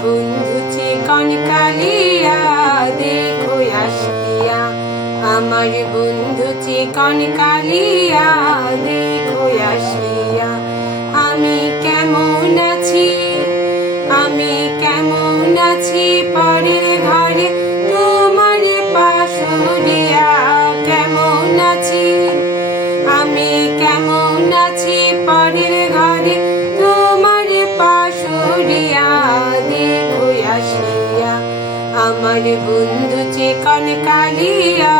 বন্ধু চিকন কালিয়া দেখো আসিয়া, আমার বন্ধু চিকন কালিয়া দেখো আসিয়া। আমি কেমন আছি, আমি কেমন আছি পরের ঘরে তোমার পাশুরিয়া। কেমন আছি, আমি কেমন আছি পরের ঘরে তোমার পাশুরিয়া দেখো আসিয়া। আমার বন্ধু চিকন কালিয়া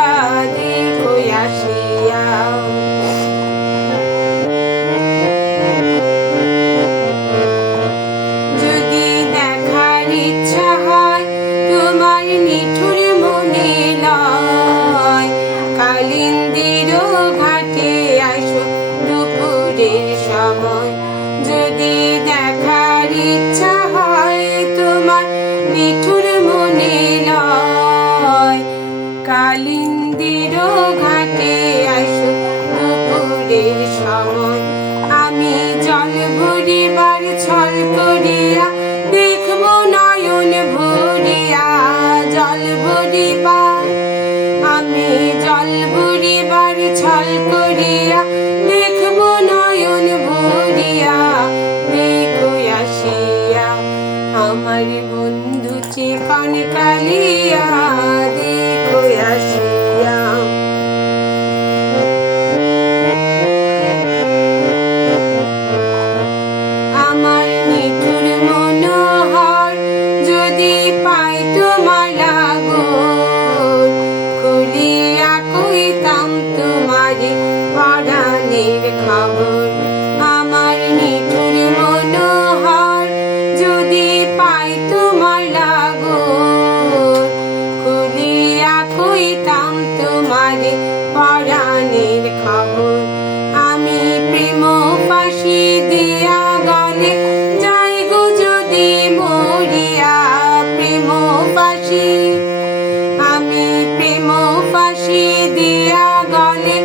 দেখো আসিয়া। যদি দেখার ইচ্ছা হয় তোমার নিঠুর মনে লয়, কালিন্দির ঘাটে আসো দুপুরের সময়। যদি দেখার ইচ্ছা হয় তোমার নিঠুর মনে লয়, কালিন্দির ঘাটে আসো দুপুরের সময়। আমি জল ভরিবার ছল করিয়া দেখব নয়ন ভরিয়া, জল ভরিবার, আমি জল ভরিবার ছল করিয়া দেখব নয়ন ভরিয়া দেখো আসিয়া। আমার বন্ধু চিকন কালিয়া দেখো আসিয়া। আমার নিঠুর মনোহর যদি পাই তোমার লাগোর, খুলিয়া কইতাম তোমারে পরাণের খবর। আমার নিঠুর মনোহর যদি পাই তোমার লাগোর, খুলিয়া কইতাম তোমারে পরাণের খবর। আমি প্রেম ফাঁসি দিয়া গলে যাই গো যদি মরিয়া, প্রেম ফাঁসি, আমি প্রেম ফাঁসি দিয়া গলে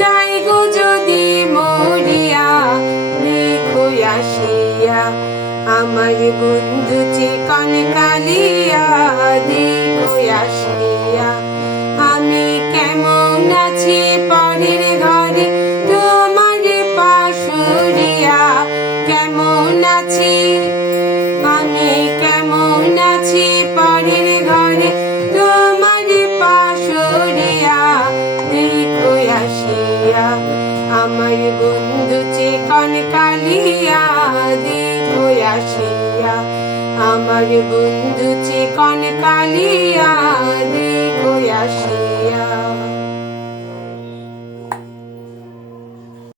যাই গো যদি মরিয়া দেখো আসিয়া। আমার বন্ধু চিকন কালিয়া দেখো আসিয়া। আমি কেমন আছি পরের ঘরে তোমার পাশুরিয়া। কেমন আছি, আমি কেমন আছি পরের ঘরে তোমার পাশুরিয়া দেখো আসিয়া। আমার বন্ধু চিকন কালিয়া দেখো আসিয়া। আমার বন্ধু চিকন কালিয়া দেখো আসিয়া।